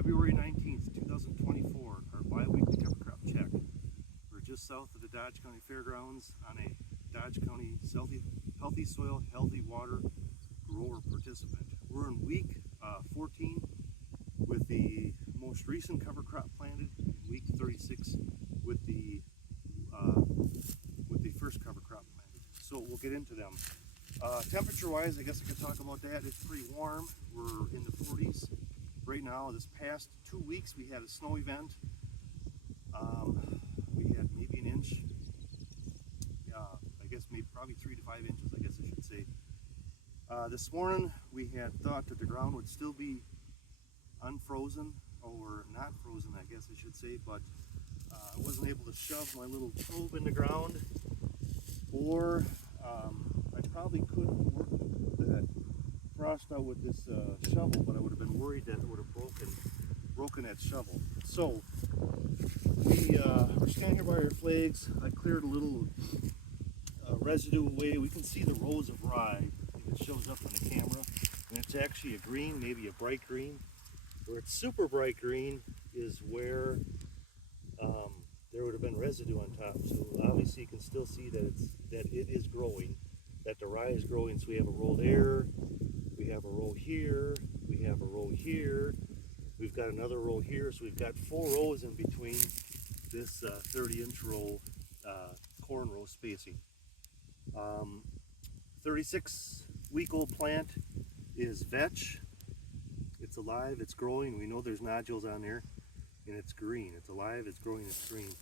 February 19th, 2024, our bi-weekly cover crop check. We're just south of the Dodge County Fairgrounds on a Dodge County Healthy Soil, Healthy Water grower participant. We're in week 14 with the most recent cover crop planted, and week 36 with the first cover crop planted. So we'll get into them. Temperature-wise, I guess I could talk about that. It's pretty warm. We're in the 40s right now. This past 2 weeks, we had a snow event. We had maybe an inch. I guess maybe probably 3 to 5 inches, I guess I should say. This morning, we had thought that the ground would still be unfrozen, or not frozen, I guess I should say, but I wasn't able to shove my little probe in the ground, or I probably could have worked that frost out with this shovel, but I would have been worried that it would have broken that shovel. So we're standing here by our flags. I cleared a little residue away. We can see the rows of rye. I think it shows up on the camera, and it's actually a green, maybe a bright green. Where it's super bright green is where there would have been residue on top. So obviously you can still see that it is growing, that the rye is growing. So we have a row there, we have a row here, we have a row here, we've got another row here. So we've got 4 rows in between this 30-inch row corn row spacing. 36-week-old plant is vetch. It's alive, it's growing. We know there's nodules on there, and it's green. It's alive, it's growing, it's green.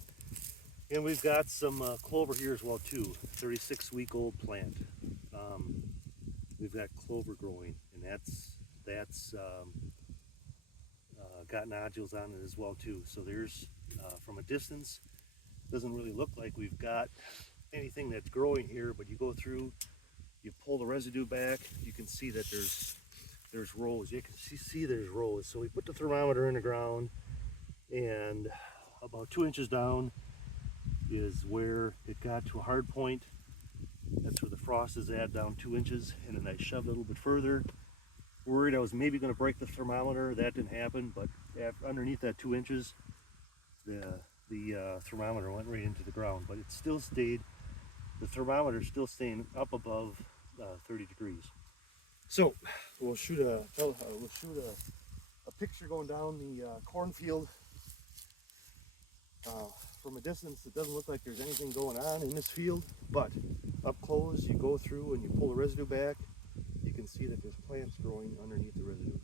And we've got some clover here as well too. 36-week-old plant. We've got clover growing, and that's got nodules on it as well too. So there's, from a distance, doesn't really look like we've got anything that's growing here, but you go through, you pull the residue back, you can see that there's rows. You can see there's rows. So we put the thermometer in the ground, and about 2 inches down is where it got to a hard point. That's where the frost is at, down 2 inches. And then I shoved it a little bit further. Worried I was maybe going to break the thermometer. That didn't happen, but underneath that 2 inches, the thermometer went right into the ground. But it still stayed, the thermometer is still staying up above 30 degrees. So we'll shoot a picture going down the cornfield. From a distance, it doesn't look like there's anything going on in this field, but up close, you go through and you pull the residue back, you can see that there's plants growing underneath the residue.